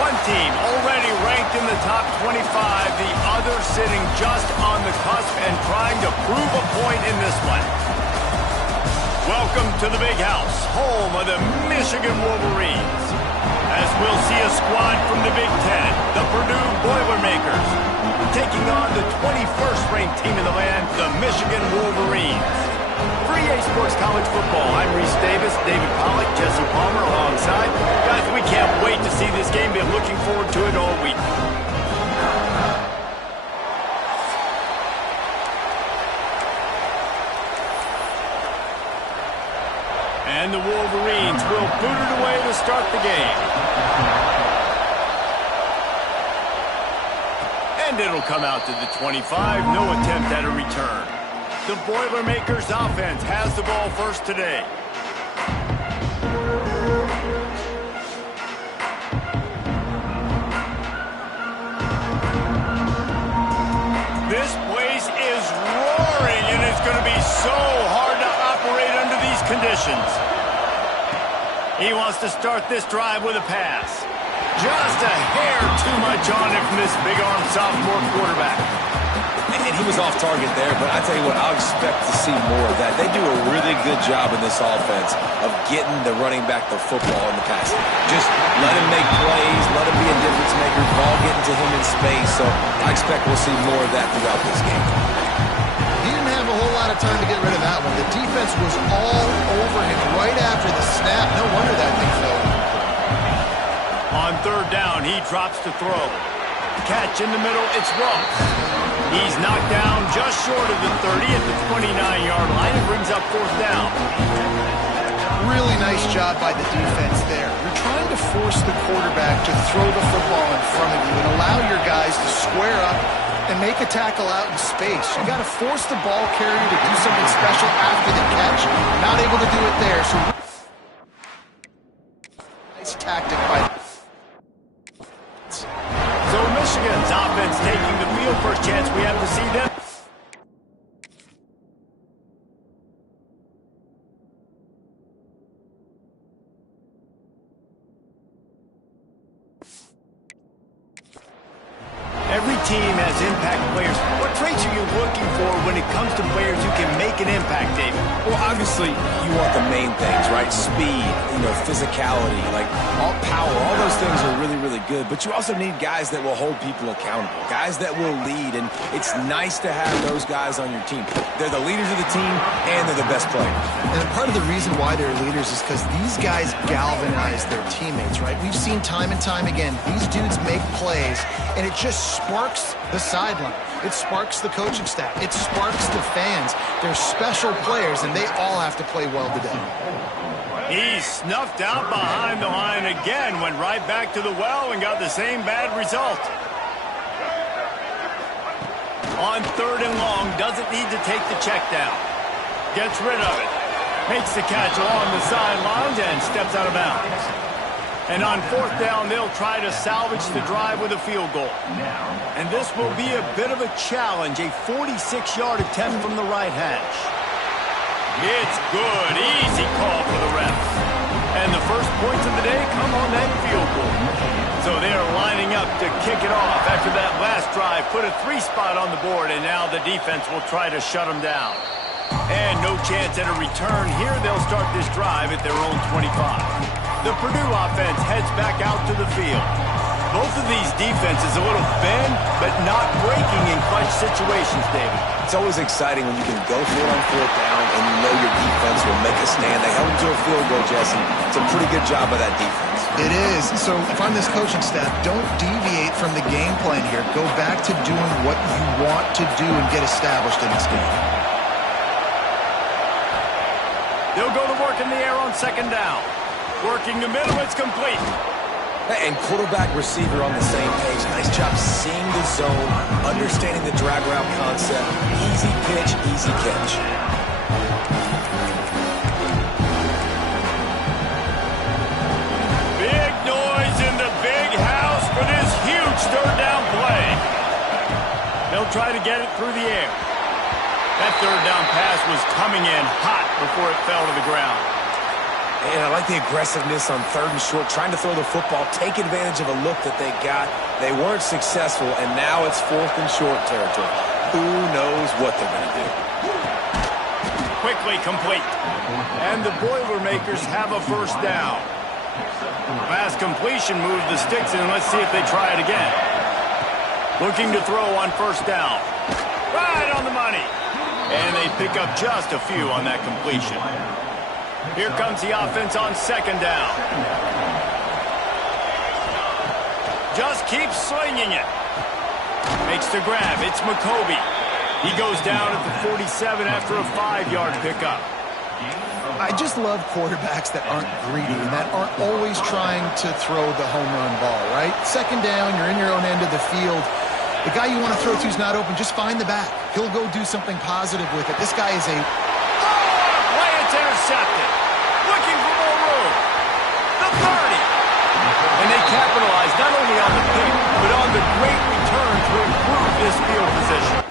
One team already ranked in the top 25, the other sitting just on the cusp and trying to prove a point in this one. Welcome to the Big House, home of the Michigan Wolverines. As we'll see a squad from the Big Ten, the Purdue Boilermakers, taking on the 21st ranked team in the land, the Michigan Wolverines. For EA Sports College Football, I'm Reese Davis, David Pollack, Jesse Palmer alongside. Guys, we can't wait to see this game. Been looking forward to it all week. And the Wolverines will boot it away to start the game. And it'll come out to the 25. No attempt at a return. The Boilermakers offense has the ball first today. This place is roaring, and it's going to be so hard to operate under these conditions. He wants to start this drive with a pass. Just a hair too much on it from this big-arm sophomore quarterback. And he was off target there, but I tell you what, I'll expect to see more of that. They do a really good job in this offense of getting the running back the football in the passing. Just let him make plays, let him be a difference maker, ball getting to him in space. So I expect we'll see more of that throughout this game. He didn't have a whole lot of time to get rid of that one. The defense was all over him right after the snap. No wonder that thing fell. On third down, he drops to throw. Catch in the middle, it's Ross. He's knocked down just short of the 30 at the 29-yard line. It brings up fourth down. Really nice job by the defense there. You're trying to force the quarterback to throw the football in front of you and allow your guys to square up and make a tackle out in space. You got to force the ball carrier to do something special after the catch. Not able to do it there. So nice tactic by So Michigan's offense taking the field. First chance we have to see them. Every team has impact players. What traits are you looking for when it comes to players who can make an impact, David? Well, obviously, you want the main things, right? Speed, physicality, like all power. All those things are really, really good. But you also need guys that will hold people accountable, guys that will lead. And it's nice to have those guys on your team. They're the leaders of the team, and they're the best players. And part of the reason why they're leaders is because these guys galvanize their teammates, right? We've seen time and time again, these dudes make plays, and it just sparks the sideline. It sparks the coaching staff. It sparks the fans. They're special players, and they all have to play well today. He snuffed out behind the line again, went right back to the well and got the same bad result. On third and long, doesn't need to take the check down. Gets rid of it. Makes the catch along the sidelines and steps out of bounds. And on fourth down, they'll try to salvage the drive with a field goal. And this will be a bit of a challenge, a 46-yard attempt from the right hash. It's good. Easy call for the refs. And the first points of the day come on that field goal. So they are lining up to kick it off after that last drive. Put a 3-spot on the board, and now the defense will try to shut them down. And no chance at a return here. They'll start this drive at their own 25. The Purdue offense heads back out to the field. Both of these defenses a little bend, but not breaking in clutch situations, David. It's always exciting when you can go for it on fourth down and you know your defense will make a stand. They held them to a field goal, Jesse. It's a pretty good job by that defense. It is. So if I'm this coaching staff, don't deviate from the game plan here. Go back to doing what you want to do and get established in this game. They'll go to work in the air on second down. Working the middle, it's complete. And quarterback receiver on the same page. Nice job seeing the zone, understanding the drag route concept. Easy pitch, easy catch. Big noise in the big house for this huge third down play. They'll try to get it through the air. That third down pass was coming in hot before it fell to the ground. And I like the aggressiveness on 3rd and short, trying to throw the football, take advantage of a look that they got. They weren't successful, and now it's 4th and short territory. Who knows what they're going to do? Quickly complete. And the Boilermakers have a 1st down. Pass completion moves the sticks in. Let's see if they try it again. Looking to throw on 1st down. Right on the money. And they pick up just a few on that completion. Here comes the offense on 2nd down. Just keeps slinging it. Makes the grab. It's McCoby. He goes down at the 47 after a 5-yard pickup. I just love quarterbacks that aren't greedy and that aren't always trying to throw the home run ball, right? 2nd down, you're in your own end of the field. The guy you want to throw to is not open. Just find the back. He'll go do something positive with it. This guy is a... Play it's intercepted. Looking for more room. The 30. And they capitalize not only on the pick, but on the great return to improve this field position.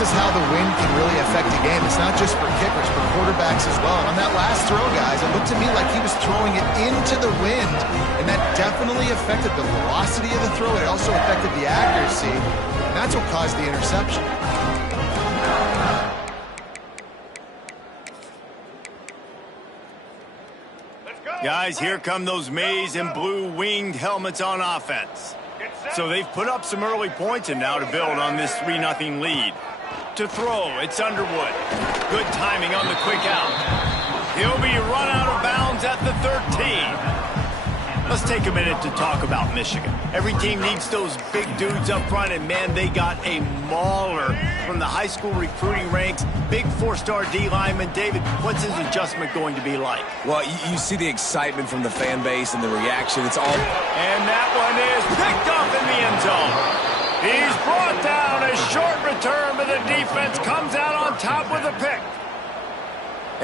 This is how the wind can really affect a game. It's not just for kickers, for quarterbacks as well. On that last throw, guys, it looked to me like he was throwing it into the wind, and that definitely affected the velocity of the throw. It also affected the accuracy, and that's what caused the interception. Guys, here come those maize and blue winged helmets on offense. So they've put up some early points, and now to build on this 3-0 lead. To throw, it's Underwood. Good timing on the quick out. He'll be run out of bounds at the 13. Let's take a minute to talk about Michigan. Every team needs those big dudes up front, and man, they got a mauler from the high school recruiting ranks. Big 4-star D lineman. David, what's his adjustment going to be like? Well, you see the excitement from the fan base and the reaction. It's all... And that one is picked up in the end zone. He's brought down. A short return, but the defense comes out on top with a pick.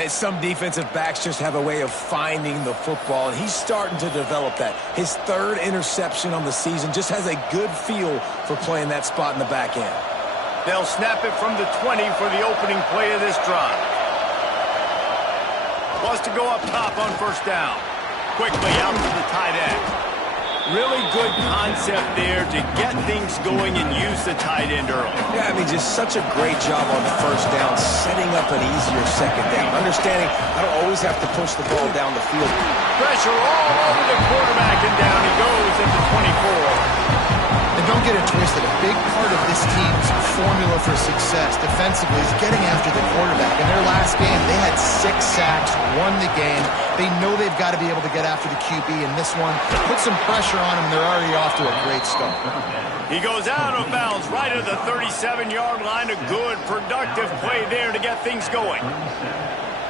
And some defensive backs just have a way of finding the football, and he's starting to develop that. His 3rd interception on the season, just has a good feel for playing that spot in the back end. They'll snap it from the 20 for the opening play of this drive. Wants to go up top on 1st down. Quickly out to the tight end. Really good concept there to get things going and use the tight end early. Yeah, I mean, just such a great job on the 1st down, setting up an easier 2nd down. Understanding I don't always have to push the ball down the field. Pressure all over the quarterback, and down he goes at the 24. And don't get it twisted. A big part of this team's formula for success defensively is getting after the quarterback. In their last game, they had 6 sacks, won the game. They know they've got to be able to get after the QB in this one. Put some pressure on them. They're already off to a great start. He goes out of bounds right at the 37-yard line. A good, productive play there to get things going.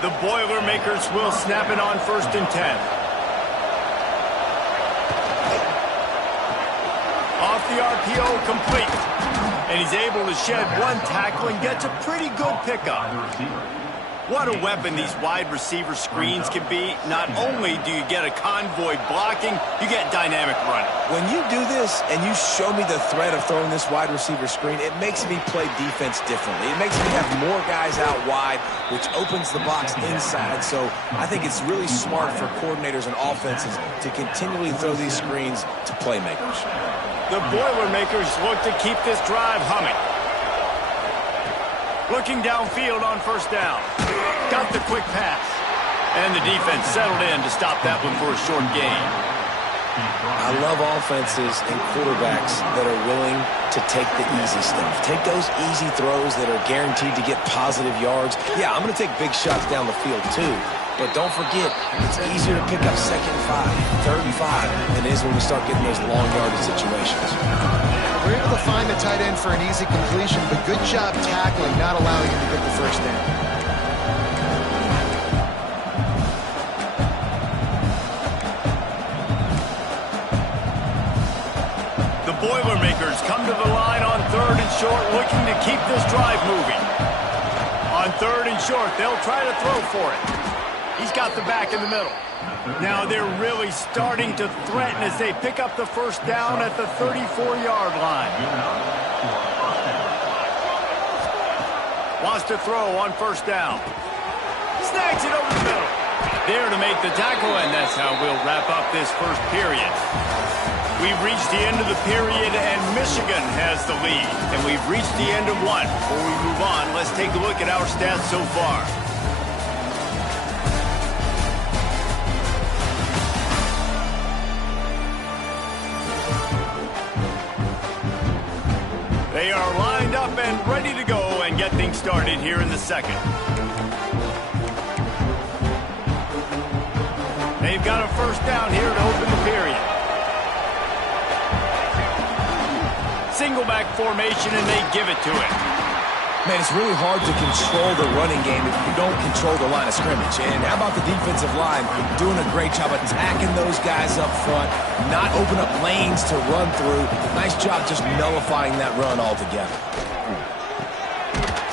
The Boilermakers will snap it on 1st and 10. Off the RPO, complete. And he's able to shed one tackle and gets a pretty good pickup. What a weapon these wide receiver screens can be. Not only do you get a convoy blocking, you get dynamic running. When you do this and you show me the threat of throwing this wide receiver screen, it makes me play defense differently. It makes me have more guys out wide, which opens the box inside. So I think it's really smart for coordinators and offenses to continually throw these screens to playmakers. The Boilermakers look to keep this drive humming. Looking downfield on first down. Got the quick pass. And the defense settled in to stop that one for a short gain. I love offenses and quarterbacks that are willing to take the easy stuff. Take those easy throws that are guaranteed to get positive yards. Yeah, I'm going to take big shots down the field too. But don't forget, it's easier to pick up 2nd and 5, 3rd and 5 than it is when we start getting those long yardage situations. We're able to find the tight end for an easy completion, but good job tackling, not allowing him to get the first down. The Boilermakers come to the line on 3rd and short, looking to keep this drive moving. On 3rd and short, they'll try to throw for it. He's got the back in the middle. Now they're really starting to threaten as they pick up the first down at the 34-yard line. Wants to throw on first down. Snags it over the middle. There to make the tackle, and that's how we'll wrap up this first period. We've reached the end of the period, and Michigan has the lead. And we've reached the end of one. Before we move on, let's take a look at our stats so far. They are lined up and ready to go and get things started here in the second. They've got a first down here to open the period. Single back formation, and they give it to him. Man, it's really hard to control the running game if you don't control the line of scrimmage. And how about the defensive line doing a great job attacking those guys up front, not open up lanes to run through. Nice job just nullifying that run altogether.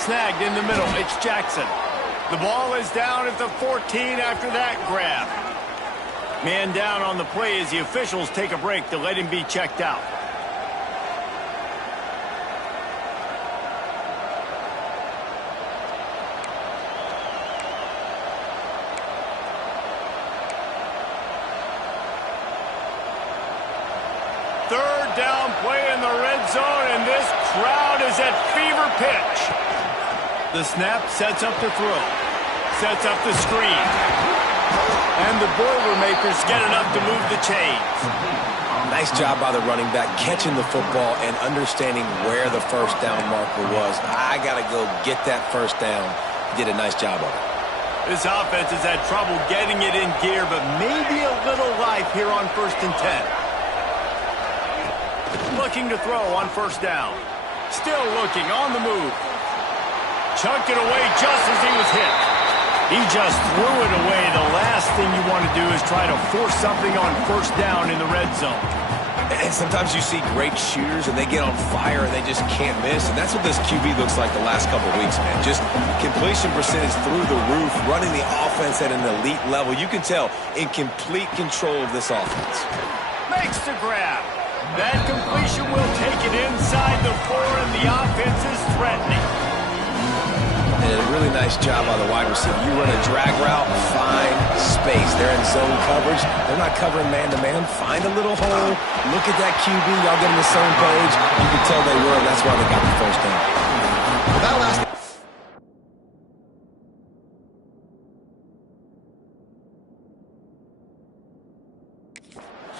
Snagged in the middle. It's Jackson. The ball is down at the 14 after that grab. Man down on the play as the officials take a break to let him be checked out. Third down play in the red zone, and this crowd is at fever pitch. The snap sets up the throw. Sets up the screen. And the Boilermakers get enough to move the chains. Nice job by the running back, catching the football and understanding where the first down marker was. I got to go get that first down. He did a nice job of it. This offense has had trouble getting it in gear, but maybe a little life here on 1st and 10. Looking to throw on first down. Still looking on the move. Chunked it away just as he was hit. He just threw it away. The last thing you want to do is try to force something on first down in the red zone. And sometimes you see great shooters and they get on fire and they just can't miss. And that's what this QB looks like the last couple of weeks, man. Just completion percentage through the roof, running the offense at an elite level. You can tell in complete control of this offense. Makes the grab. That completion will take it inside the 4, and the offense is threatening. And a really nice job by the wide receiver. You run a drag route, find space. They're in zone coverage. They're not covering man-to-man. Find a little hole. Look at that QB. Y'all get on the same page. You can tell they were, and that's why they got the first down. Well, that last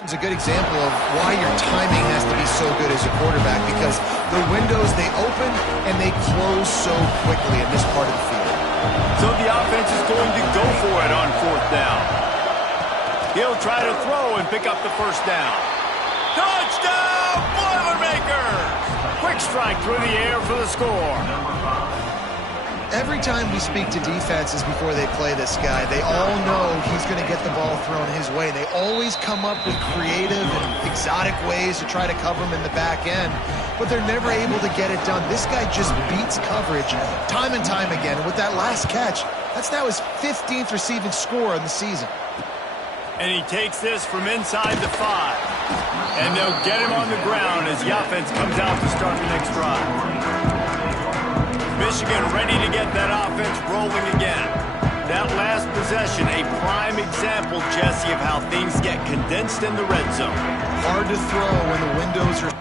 is a good example of why your timing has to be so good as a quarterback, because the windows, they open and they close so quickly in this part of the field. So the offense is going to go for it on 4th down. He'll try to throw and pick up the first down. Touchdown, Boilermakers! Quick strike through the air for the score. Every time we speak to defenses before they play this guy, they all know he's going to get the ball thrown his way. They always come up with creative and exotic ways to try to cover him in the back end, but they're never able to get it done. This guy just beats coverage time and time again. And with that last catch, That's now his 15th receiving score in the season. And he takes this from inside the 5. And they'll get him on the ground as the offense comes out to start the next drive. Michigan ready to get that offense rolling again. That last possession, a prime example, Jesse, of how things get condensed in the red zone. Hard to throw when the windows are...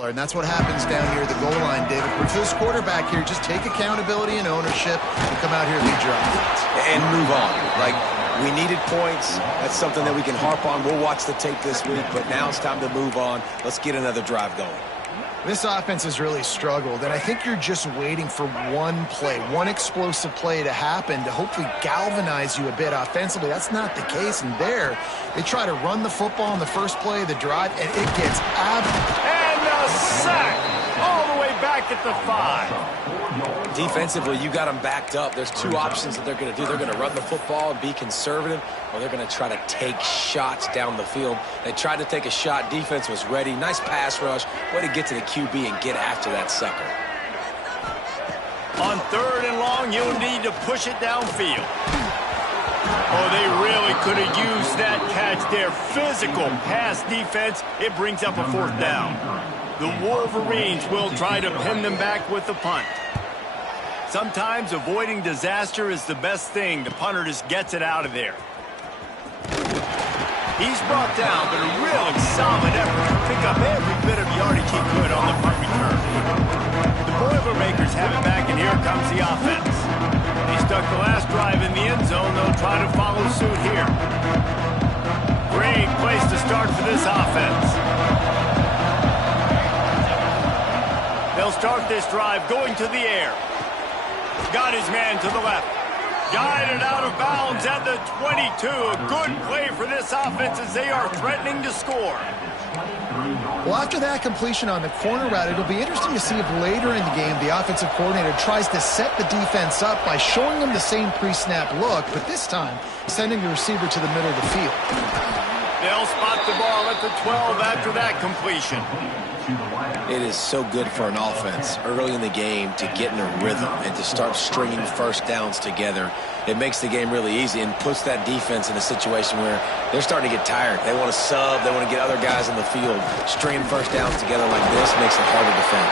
And that's what happens down here at the goal line, David. But for this quarterback here, just take accountability and ownership and come out here and lead your offense. And move on. Like, we needed points. That's something that we can harp on. We'll watch the tape this week, but now it's time to move on. Let's get another drive going. This offense has really struggled, and I think you're just waiting for one play, one explosive play to happen to hopefully galvanize you a bit offensively. That's not the case, and there, they try to run the football in the first play of the drive, and it gets And a sack all the way back at the 5. Defensively, you got them backed up. There's two options that they're going to do. They're going to run the football and be conservative, or they're going to try to take shots down the field. They tried to take a shot. Defense was ready. Nice pass rush. Way to get to the QB and get after that sucker. On 3rd and long, you'll need to push it downfield. Oh, they really could have used that catch there. Physical pass defense. It brings up a 4th down. The Wolverines will try to pin them back with the punt. Sometimes avoiding disaster is the best thing. The punter just gets it out of there. He's brought down, but a really solid effort to pick up every bit of yardage he could on the punt return. The Boilermakers have it back, and here comes the offense. He stuck the last drive in the end zone. They'll try to follow suit here. Great place to start for this offense. They'll start this drive going to the air. Got his man to the left. Guided out of bounds at the 22. A good play for this offense as they are threatening to score. Well, after that completion on the corner route, it'll be interesting to see if later in the game the offensive coordinator tries to set the defense up by showing them the same pre-snap look, but this time sending the receiver to the middle of the field. They'll spot the ball at the 12 after that completion. It is so good for an offense early in the game to get in a rhythm and to start stringing first downs together. It makes the game really easy and puts that defense in a situation where they're starting to get tired. They want to sub. They want to get other guys in the field. Stringing first downs together like this makes it hard to defend.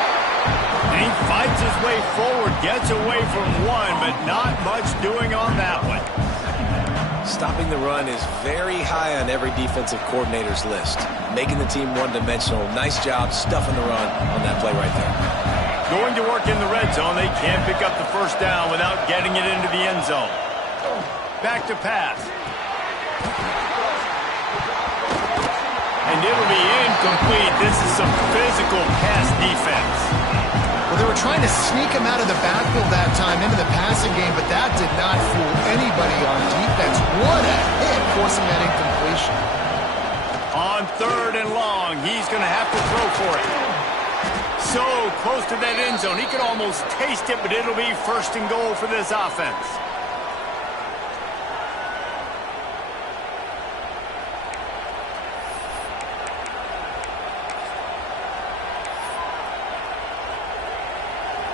And he fights his way forward, gets away from one, but not much doing on that one. Stopping the run is very high on every defensive coordinator's list. Making the team one-dimensional. Nice job stuffing the run on that play right there. Going to work in the red zone. They can't pick up the first down without getting it into the end zone. Back to pass. And it'll be incomplete. This is some physical pass defense. Well, they were trying to sneak him out of the backfield that time into the passing game, but that did not fool anybody on defense. What a hit, forcing that incompletion. On 3rd and long, he's going to have to throw for it. So close to that end zone. He could almost taste it, but it'll be 1st and goal for this offense.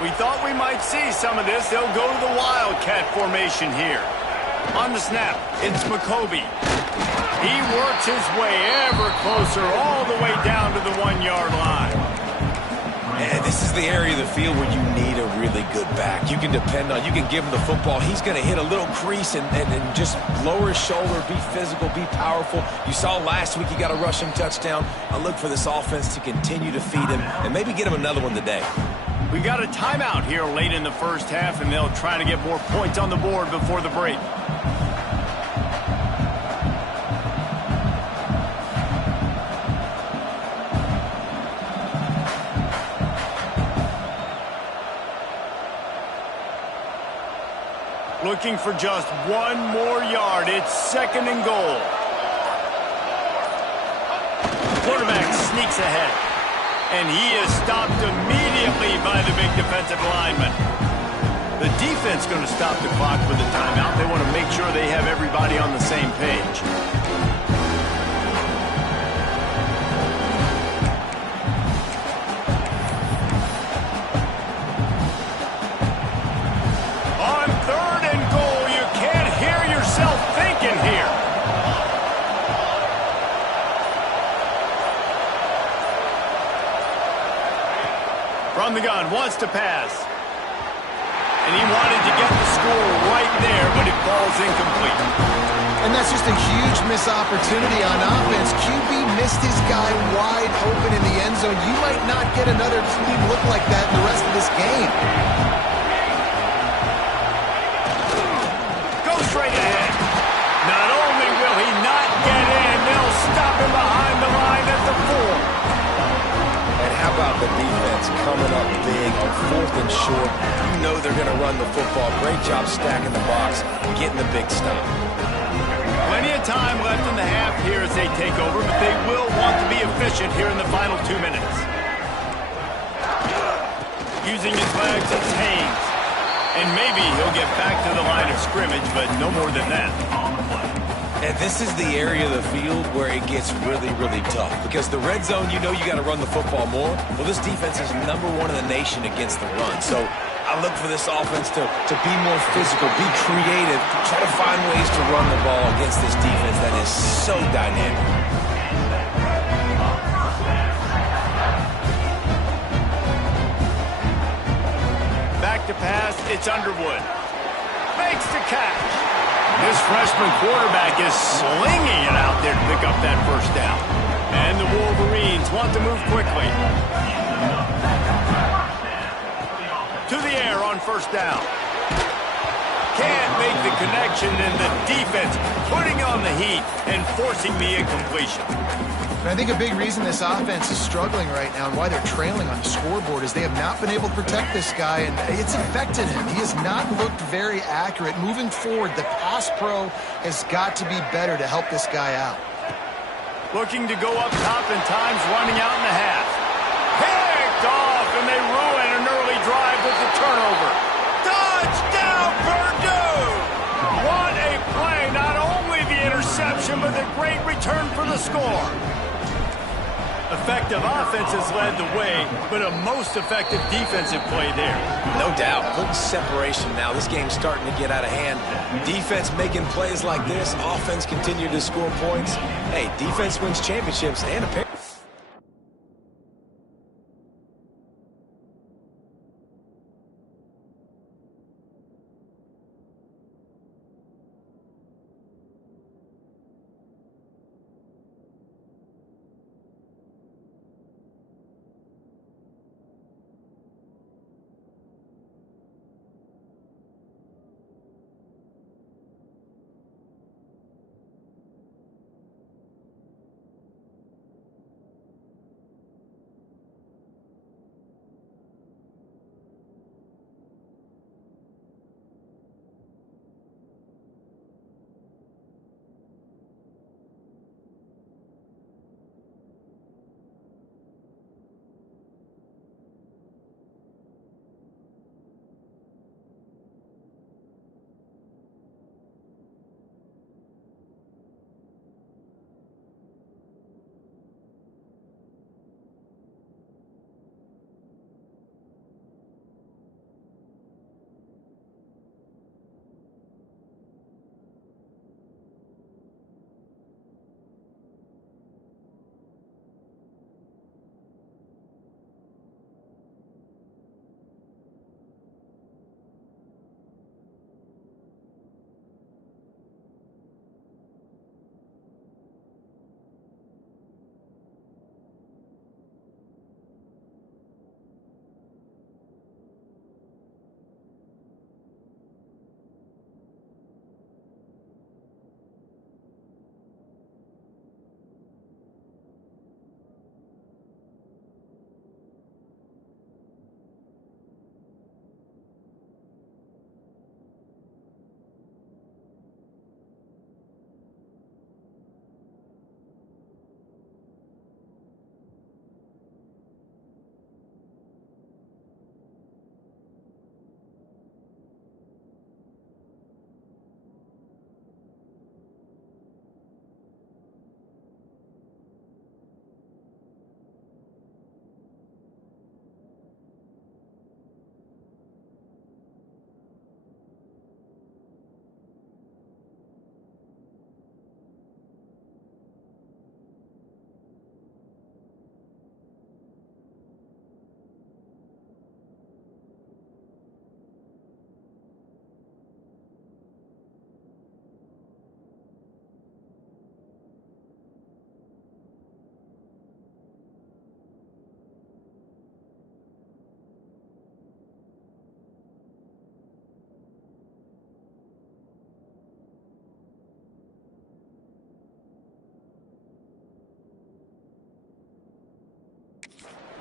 We thought we might see some of this. They'll go to the Wildcat formation here. On the snap, it's McCoby. He works his way ever closer all the way down to the 1-yard line. And this is the area of the field where you need a really good back. You can depend on, you can give him the football. He's going to hit a little crease and just lower his shoulder, be physical, be powerful. You saw last week he got a rushing touchdown. I look for this offense to continue to feed him and maybe get him another one today. We got a timeout here late in the first half, and they'll try to get more points on the board before the break. Looking for just one more yard. It's 2nd and goal. Quarterback sneaks ahead. And he is stopped immediately by the big defensive lineman. The defense going to stop the clock with a timeout. They want to make sure they have everybody on the same page. From the gun, wants to pass. And he wanted to get the score right there, but it falls incomplete. And that's just a huge missed opportunity on offense. QB missed his guy wide open in the end zone. You might not get another team look like that in the rest of this game. Go straight ahead. Not only will he not get in, they'll stop him behind the line at the 4. And how about the defense coming up big on 4th and short? You know they're going to run the football. Great job stacking the box, getting the big stop. Plenty of time left in the half here as they take over, but they will want to be efficient here in the final 2 minutes. Using his legs, it's Haynes. And maybe he'll get back to the line of scrimmage, but no more than that. And this is the area of the field where it gets really, really tough. Because the red zone, you know you got to run the football more. Well, this defense is #1 in the nation against the run. So I look for this offense to be more physical, be creative, try to find ways to run the ball against this defense that is so dynamic. Back to pass, it's Underwood. Makes the catch. This freshman quarterback is slinging it out there to pick up that first down. And the Wolverines want to move quickly. To the air on first down. Can't make the connection, and the defense putting on the heat and forcing the incompletion. And I think a big reason this offense is struggling right now and why they're trailing on the scoreboard is they have not been able to protect this guy, and it's affected him. He has not looked very accurate. Moving forward, the pass pro has got to be better to help this guy out. Looking to go up top and times running out in the half. Picked off, and they ruin an early drive with the turnover. Touchdown, Purdue! What a play. Not only the interception, but the great return for the score. Effective offense has led the way, but a most effective defensive play there. No doubt. Putting separation now. This game's starting to get out of hand. Defense making plays like this. Offense continue to score points. Hey, defense wins championships and a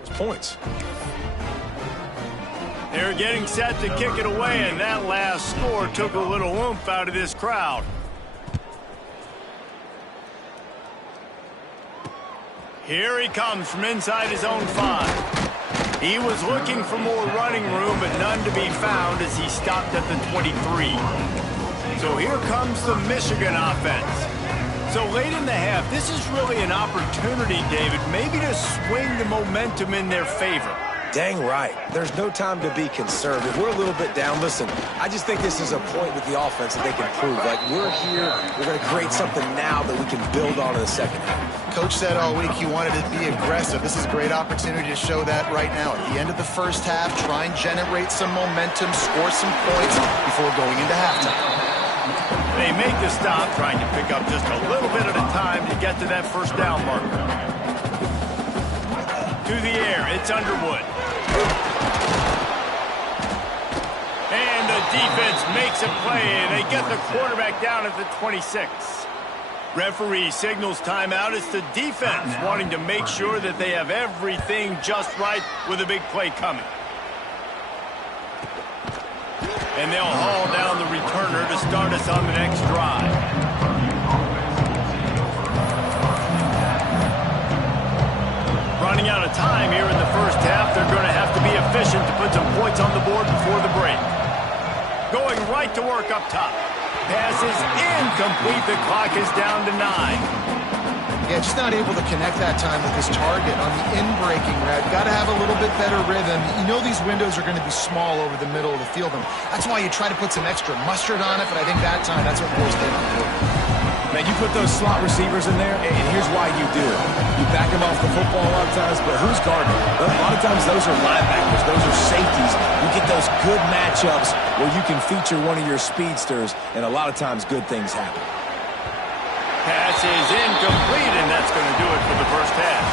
It's points. They're getting set to kick it away, and that last score took a little oomph out of this crowd. Here he comes from inside his own 5. He was looking for more running room, but none to be found as he stopped at the 23. So here comes the Michigan offense. So late in the half, this is really an opportunity, David, maybe to swing the momentum in their favor. Dang right. There's no time to be conservative. We're a little bit down. Listen, I just think this is a point with the offense that they can prove. Like, we're here, we're going to create something now that we can build on in the second half. Coach said all week he wanted to be aggressive. This is a great opportunity to show that right now. At the end of the first half, try and generate some momentum, score some points before going into halftime. They make the stop, trying to pick up just a little bit at a time to get to that first down marker. To the air, it's Underwood. And the defense makes a play, and they get the quarterback down at the 26. Referee signals timeout. It's the defense wanting to make sure that they have everything just right with a big play coming. And they'll haul down the returner to start us on the next drive. Running out of time here in the first half, they're going to have to be efficient to put some points on the board before the break. Going right to work up top. Pass is incomplete. The clock is down to 9. Yeah, just not able to connect that time with his target on the in-breaking route. Got to have a little bit better rhythm. You know these windows are going to be small over the middle of the field, and that's why you try to put some extra mustard on it, but I think that time that's what forced him to do it. Man, you put those slot receivers in there, and here's why you do it. You back them off the football a lot of times, but who's guarding? A lot of times those are linebackers, those are safeties. You get those good matchups where you can feature one of your speedsters, and a lot of times good things happen. Pass is incomplete, and that's going to do it for the first half.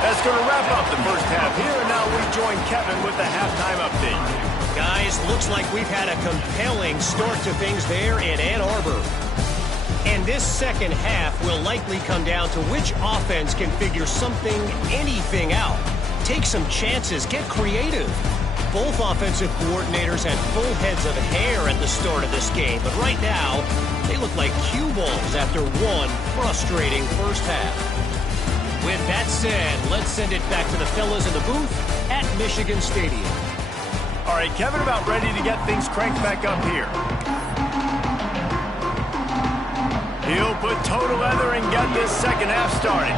That's going to wrap up the first half here, and now we join Kevin with the halftime update. Guys, looks like we've had a compelling start to things there in Ann Arbor. And this second half will likely come down to which offense can figure something, anything out. Take some chances, get creative. Both offensive coordinators had full heads of hair at the start of this game, but right now, they look like cue balls after one frustrating first half. With that said, let's send it back to the fellas in the booth at Michigan Stadium. All right, Kevin, about ready to get things cranked back up here. He'll put toe to leather and get this second half started.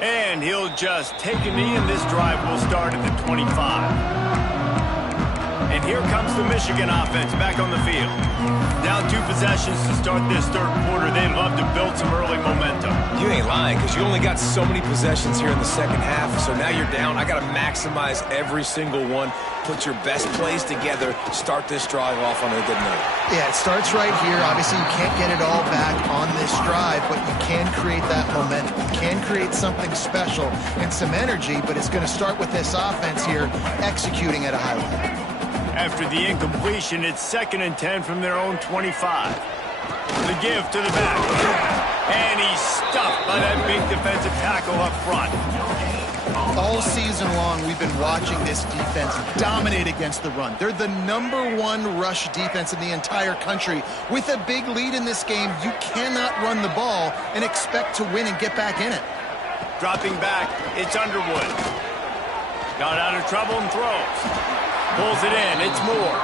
And he'll just take a knee, and this drive will start at the 25. And here comes the Michigan offense back on the field. Down 2 possessions to start this third quarter. They'd love to build some early momentum. You ain't lying, because you only got so many possessions here in the second half, so now you're down. I got to maximize every single one, put your best plays together, start this drive off on a good note. Yeah, it starts right here. Obviously, you can't get it all back on this drive, but you can create that momentum. You can create something special and some energy, but it's going to start with this offense here executing at a high level. After the incompletion, it's 2nd and 10 from their own 25. The give to the back. And he's stuffed by that big defensive tackle up front. All season long, we've been watching this defense dominate against the run. They're the #1 rush defense in the entire country. With a big lead in this game, you cannot run the ball and expect to win and get back in it. Dropping back, it's Underwood. Got out of trouble and throws. Pulls it in, it's Moore.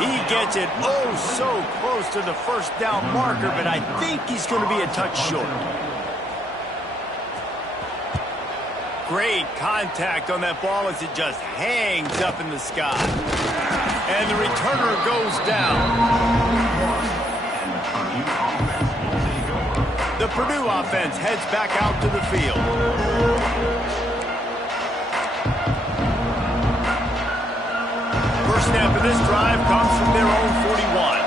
He gets it so close to the first down marker, but I think he's going to be a touch short. Great contact on that ball as it just hangs up in the sky. And the returner goes down. The Purdue offense heads back out to the field. First snap of this drive comes from their own 41.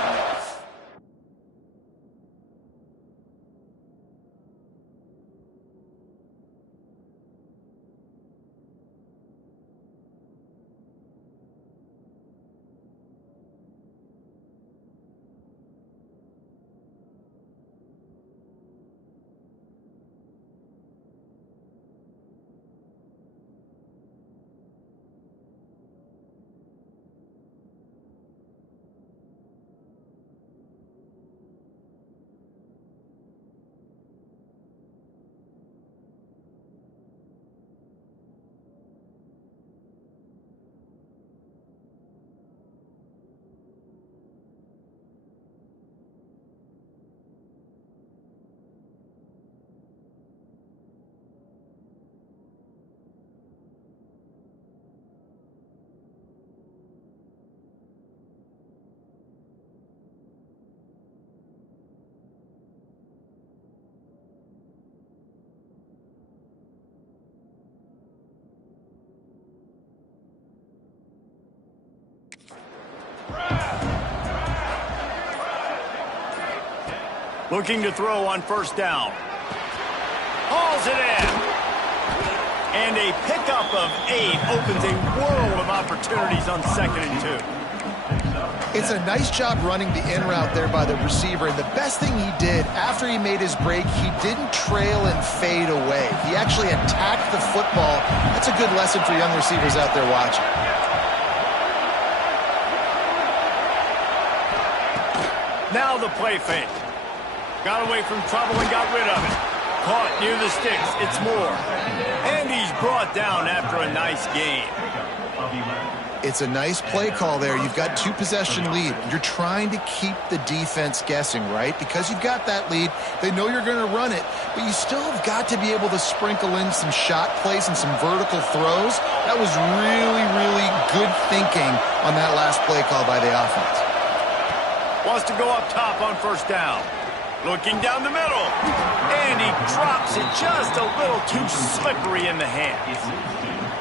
Looking to throw on first down. Hauls it in. And a pickup of 8 opens a world of opportunities on 2nd and 2. It's a nice job running the in route there by the receiver. And the best thing he did after he made his break, he didn't trail and fade away. He actually attacked the football. That's a good lesson for young receivers out there watching. Now the play fake. Got away from trouble and got rid of it. Caught near the sticks. It's Moore. And he's brought down after a nice game. It's a nice play call there. You've got 2-possession lead. You're trying to keep the defense guessing, right? Because you've got that lead. They know you're going to run it, but you still have got to be able to sprinkle in some shot plays and some vertical throws. That was really, really good thinking on that last play call by the offense. Wants to go up top on first down. Looking down the middle. And he drops it just a little too slippery in the hands.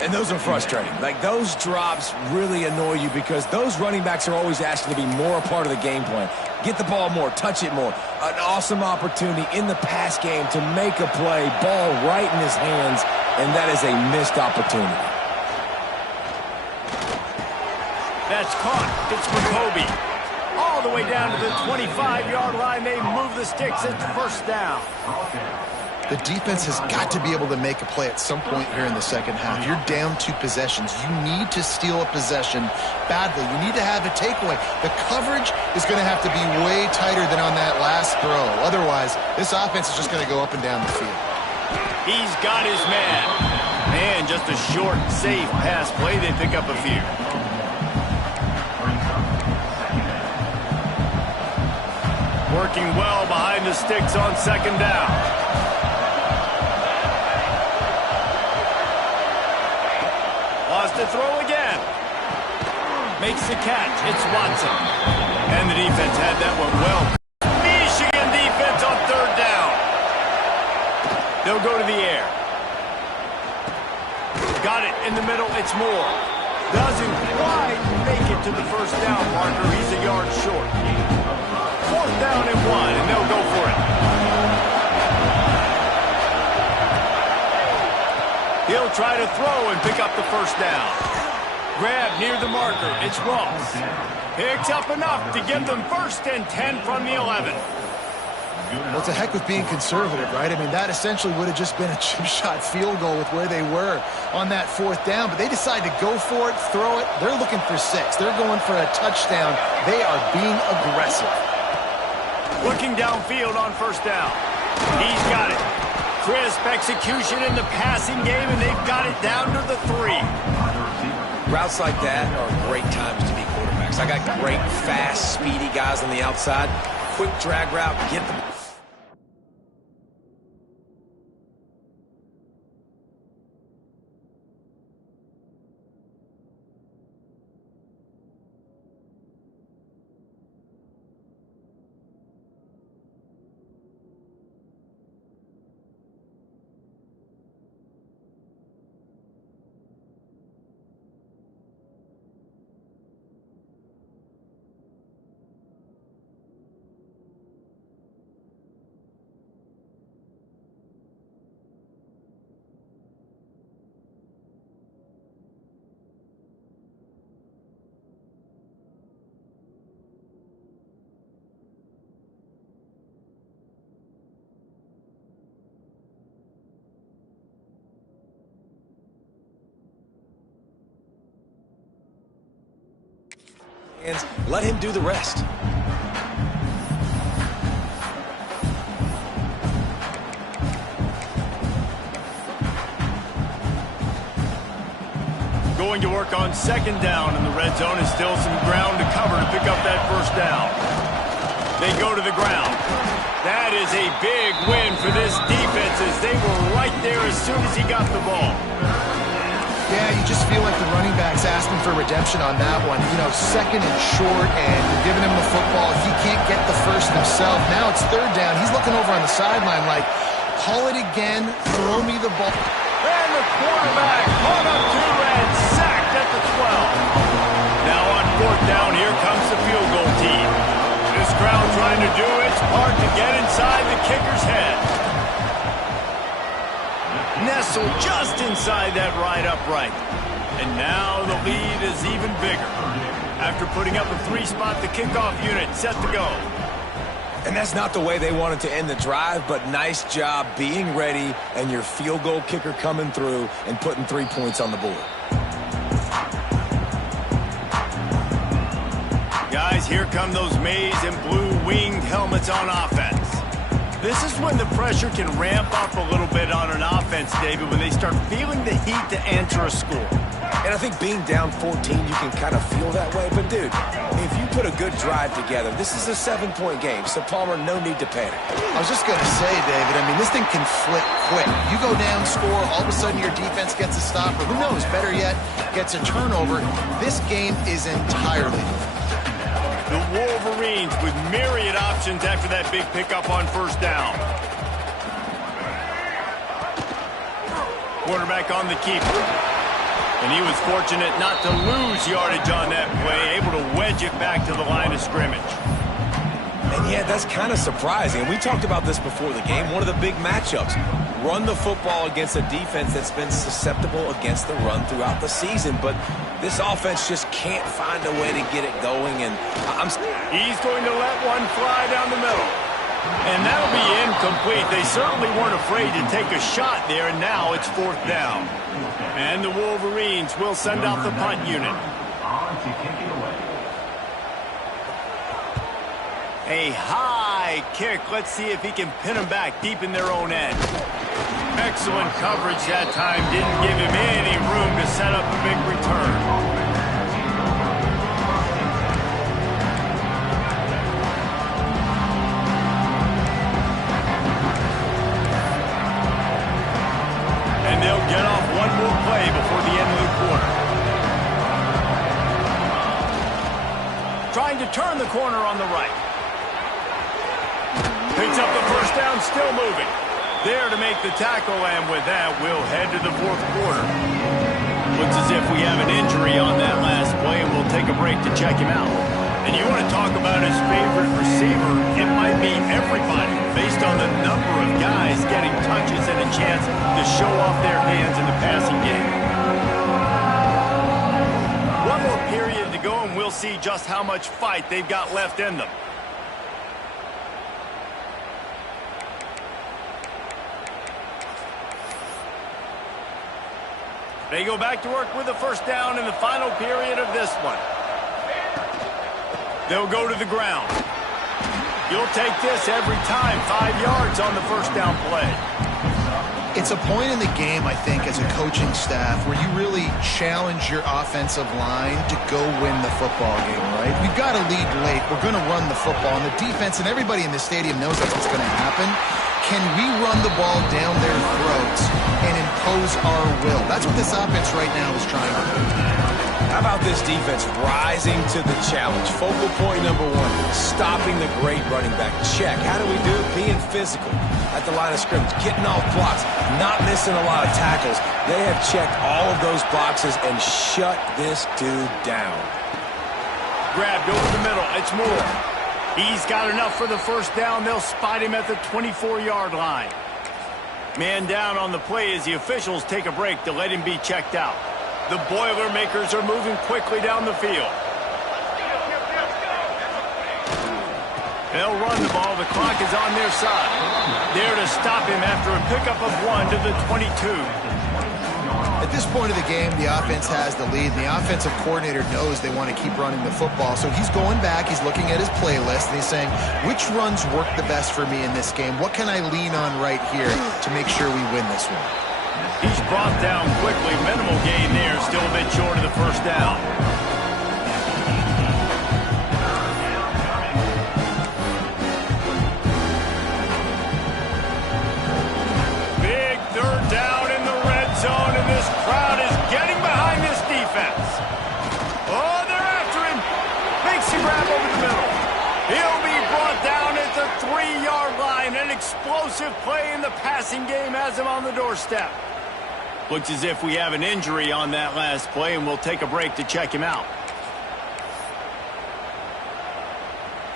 And those are frustrating. Like, those drops really annoy you because those running backs are always asking to be more a part of the game plan. Get the ball more, touch it more. An awesome opportunity in the pass game to make a play, ball right in his hands, and that is a missed opportunity. That's caught. It's Jacoby. All the way down to the 25-yard line. They move the sticks. It's first down. The defense has got to be able to make a play at some point here in the second half. You're down 2 possessions. You need to steal a possession badly. You need to have a takeaway. The coverage is going to have to be way tighter than on that last throw. Otherwise, this offense is just going to go up and down the field. He's got his man. Man, just a short, safe pass play. They pick up a few. Working well behind the sticks on second down. Wants to throw again. Makes the catch. It's Watson. And the defense had that one well. Michigan defense on third down. They'll go to the air. Got it in the middle. It's Moore. Doesn't quite make it to the first down marker. He's a yard short. 4th down and 1, and they'll go for it. He'll try to throw and pick up the first down. Grab near the marker. It's Ross. Picks up enough to give them 1st and 10 from the 11. Well, it's a heck with being conservative, right? I mean, that essentially would have just been a chip-shot field goal with where they were on that 4th down, but they decide to go for it, throw it. They're looking for 6. They're going for a touchdown. They are being aggressive. Looking downfield on first down. He's got it. Crisp execution in the passing game, and they've got it down to the 3. Routes like that are great times to be quarterbacks. I got great, fast, speedy guys on the outside. Quick drag route, get them. Let him do the rest. Going to work on second down in the red zone, and still some ground to cover to pick up that first down. They go to the ground. That is a big win for this defense as they were right there as soon as he got the ball. Yeah, you just feel like the running back's asking for redemption on that one. You know, 2nd and short, and you're giving him the football. He can't get the first himself. Now it's 3rd down. He's looking over on the sideline like, call it again, throw me the ball. And the quarterback caught up to and sacked at the 12. Now on 4th down, here comes the field goal team. This crowd trying to do its hardest part to get inside the kicker's head. Nestled just inside that right upright. And now the lead is even bigger. After putting up a 3-spot, the kickoff unit set to go. And that's not the way they wanted to end the drive, but nice job being ready and your field goal kicker coming through and putting 3 points on the board. Guys, here come those maize and blue winged helmets on offense. This is when the pressure can ramp up a little bit on an offense, David, when they start feeling the heat to answer a score. And I think being down 14, you can kind of feel that way. But, dude, if you put a good drive together, this is a 7-point game. So, Palmer, no need to panic. I was just going to say, David, I mean, this thing can flip quick. You go down, score, all of a sudden your defense gets a stop, or who knows, better yet, gets a turnover. This game is entirely different. The Wolverines with myriad options after that big pickup on first down. Quarterback on the keeper. And he was fortunate not to lose yardage on that play, able to wedge it back to the line of scrimmage. And, yeah, that's kind of surprising. We talked about this before the game. One of the big matchups. Run the football against a defense that's been susceptible against the run throughout the season. But this offense just can't find a way to get it going. And he's going to let one fly down the middle. And that'll be incomplete. They certainly weren't afraid to take a shot there, and now it's 4th down. And the Wolverines will send out the punt unit. A high kick. Let's see if he can pin them back deep in their own end. Excellent coverage that time. Didn't give him any room to set up a big return. And they'll get off one more play before the end of the quarter. Trying to turn the corner on the right. Picks up the first down, still moving. There to make the tackle, and with that, we'll head to the 4th quarter. Looks as if we have an injury on that last play, and we'll take a break to check him out. And you want to talk about his favorite receiver, it might be everybody, based on the number of guys getting touches and a chance to show off their hands in the passing game. One more period to go, and we'll see just how much fight they've got left in them. They go back to work with the first down in the final period of this one. They'll go to the ground. You'll take this every time. 5 yards on the first down play. It's a point in the game, I think, as a coaching staff where you really challenge your offensive line to go win the football game, right? We've got to lead late. We're going to run the football. And the defense and everybody in the stadium knows that's what's going to happen. Can we run the ball down their throats and impose our will? That's what this offense right now is trying to do. How about this defense rising to the challenge? Focal point number 1, stopping the great running back. Check. How do we do it? Being physical at the line of scrimmage, getting off blocks, not missing a lot of tackles. They have checked all of those boxes and shut this dude down. Grabbed over the middle. It's Moore. He's got enough for the first down. They'll spot him at the 24-yard line. Man down on the play as the officials take a break to let him be checked out. The Boilermakers are moving quickly down the field. They'll run the ball. The clock is on their side. There to stop him after a pickup of 1 to the 22. At this point of the game, the offense has the lead, and the offensive coordinator knows they want to keep running the football. So he's going back, he's looking at his playlist, and he's saying, which runs work the best for me in this game? What can I lean on right here to make sure we win this one? He's brought down quickly. Minimal gain there, still a bit short of the first down. Big 3rd down in the red zone, and this crowd is getting behind this defense. Oh, they're after him. Makes a grab over the middle. He'll be brought down at the 3-yard line. An explosive play in the passing game has him on the doorstep. Looks as if we have an injury on that last play, and we'll take a break to check him out.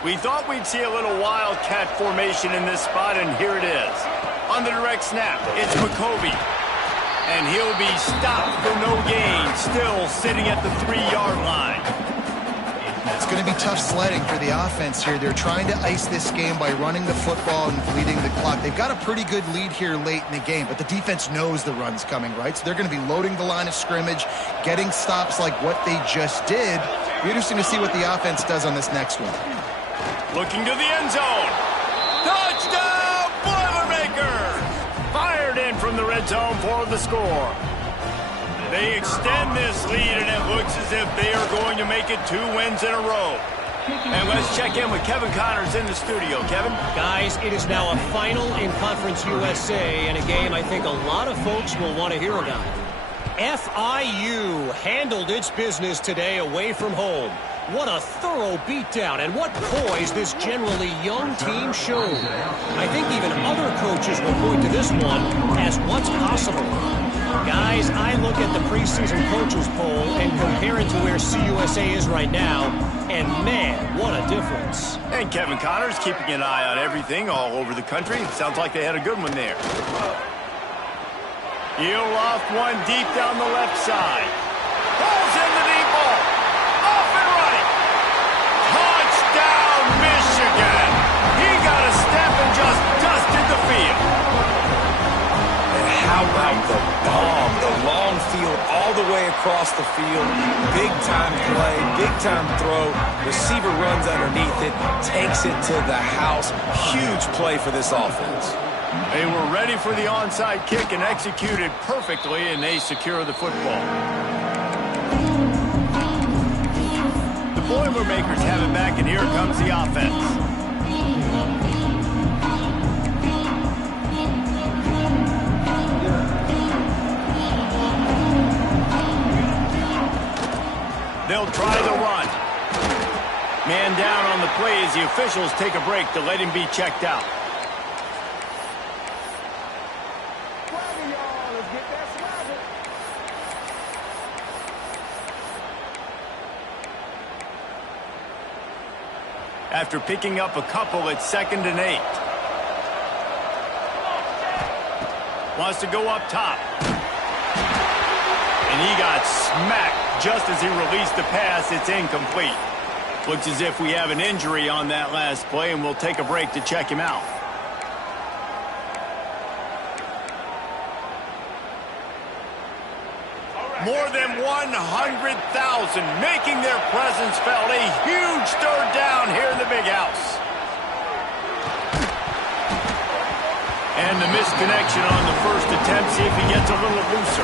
We thought we'd see a little wildcat formation in this spot, and here it is. On the direct snap, it's McCovey. And he'll be stopped for no gain, still sitting at the 3-yard line. It's going to be tough sledding for the offense here. They're trying to ice this game by running the football and bleeding the clock. They've got a pretty good lead here late in the game, but the defense knows the run's coming, right? So they're going to be loading the line of scrimmage, getting stops like what they just did. Be interesting to see what the offense does on this next one. Looking to the end zone. Touchdown, Boilermakers! Fired in from the red zone for the score. They extend this lead, and it looks as if they are going to make it 2 wins in a row. And let's check in with Kevin Connors in the studio. Kevin? Guys, it is now a final in Conference USA, and a game I think a lot of folks will want to hear about. FIU handled its business today away from home. What a thorough beatdown, and what poise this generally young team showed. I think even other coaches will point to this one as what's possible. Guys, I look at the preseason coaches poll and compare it to where CUSA is right now, and man, what a difference. And Kevin Connors keeping an eye on everything all over the country. Sounds like they had a good one there. He'll loft one deep down the left side. Pulls in the deep ball. Off and running. Touchdown, Michigan. He got a step and just dusted the field. And how about the bomb? The long field all the way across the field. Big-time play, big-time throw. Receiver runs underneath it, takes it to the house. Huge play for this offense. They were ready for the onside kick and executed perfectly, and they secure the football. The Boilermakers have it back, and here comes the offense. They'll try the run. Man down on the play as the officials take a break to let him be checked out. After picking up a couple, it's 2nd and 8. Wants to go up top. And he got smacked just as he released the pass. It's incomplete. Looks as if we have an injury on that last play, and we'll take a break to check him out. More than 100,000 making their presence felt. A huge 3rd down here in the big house. And the misconnection on the first attempt. See if he gets a little looser.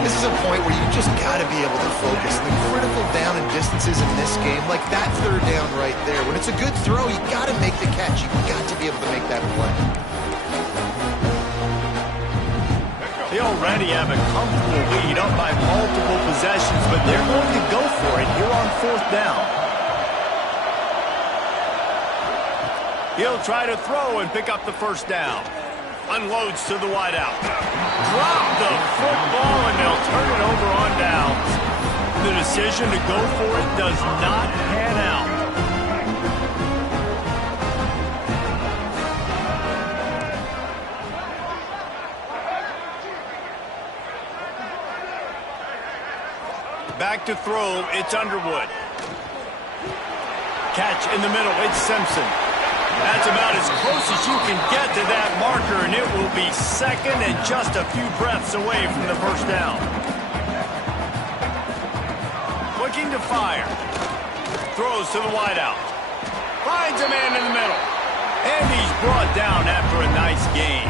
This is a point where you just got to be able to focus. The critical down and distances in this game, like that 3rd down right there. When it's a good throw, you got to make the catch. You got to be able to make that play. They already have a comfortable lead up by multiple possessions, but they're going to go for it here on 4th down. He'll try to throw and pick up the 1st down. Unloads to the wideout. Drop the football, and they'll turn it over on downs. The decision to go for it does not pan out. Back to throw, it's Underwood. Catch in the middle, it's Simpson. That's about as close as you can get to that marker, and it will be 2nd and just a few breaths away from the 1st down. Looking to fire. Throws to the wideout. Finds a man in the middle. And he's brought down after a nice gain.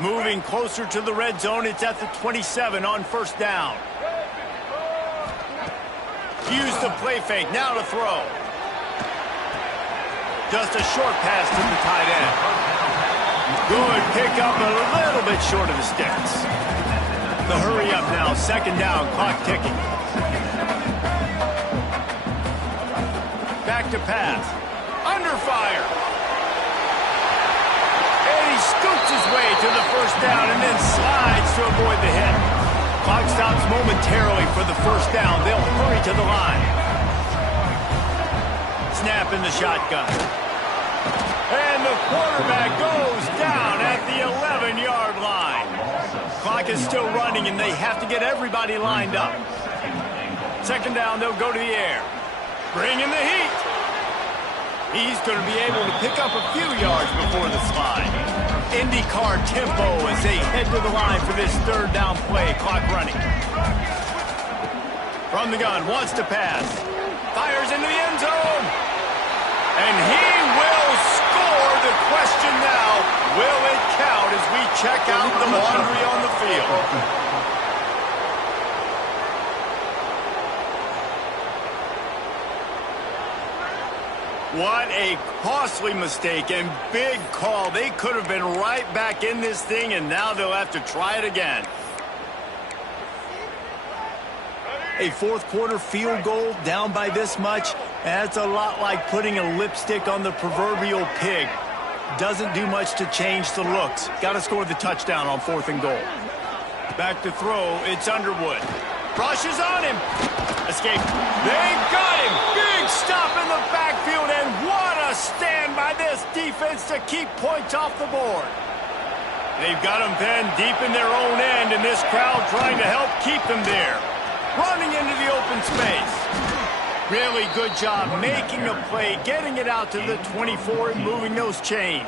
Moving closer to the red zone, it's at the 27 on 1st down. Use the play fake, now to throw. Just a short pass to the tight end. Good pickup, a little bit short of the sticks. The hurry up now, 2nd down, clock ticking. Back to pass. Under fire. And he scoots his way to the first down and then slides to avoid the hit. Clock stops momentarily for the first down. They'll hurry to the line. Snap in the shotgun. And the quarterback goes down at the 11-yard line. Clock is still running, and they have to get everybody lined up. Second down, they'll go to the air. Bring in the heat. He's going to be able to pick up a few yards before the slide. IndyCar tempo as they head to the line for this third down play. Clock running. From the gun, wants to pass. Fires into the end zone. And he will score. The question now, will it count as we check out the laundry on the field? What a costly mistake and big call. They could have been right back in this thing, and now they'll have to try it again. A fourth quarter field goal down by this much, that's a lot like putting a lipstick on the proverbial pig. Doesn't do much to change the looks. Got to score the touchdown on 4th and goal. Back to throw, it's Underwood. Rushes on him. Escape. They got him. Big stop in the backfield, and what a stand by this defense to keep points off the board. They've got them pinned deep in their own end, and this crowd trying to help keep them there. Running into the open space. Really good job making a play, getting it out to the 24 and moving those chains.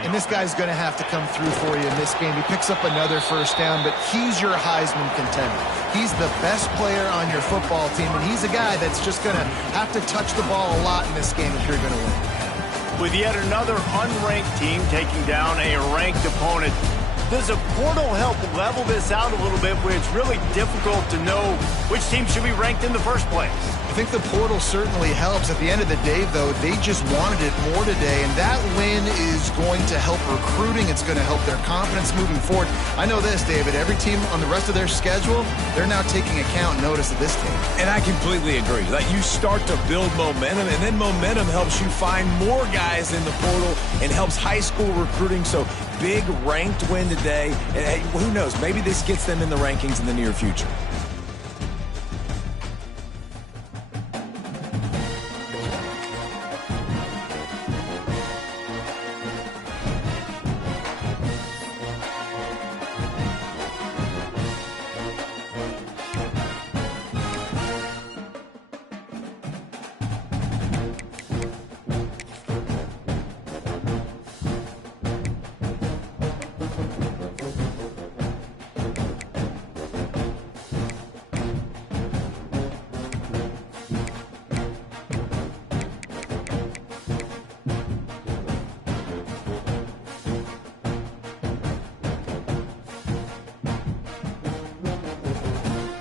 And this guy's going to have to come through for you in this game. He picks up another first down, but he's your Heisman contender. He's the best player on your football team, and he's a guy that's just going to have to touch the ball a lot in this game if you're going to win. With yet another unranked team taking down a ranked opponent, does a portal help level this out a little bit where it's really difficult to know which team should be ranked in the first place? I think the portal certainly helps. At the end of the day, though, they just wanted it more today, and that win is going to help recruiting. It's going to help their confidence moving forward. I know this, David, every team on the rest of their schedule, they're now taking account and notice of this team. And I completely agree. Like, you start to build momentum, and then momentum helps you find more guys in the portal and helps high school recruiting. So big ranked win today, and hey, who knows, maybe this gets them in the rankings in the near future.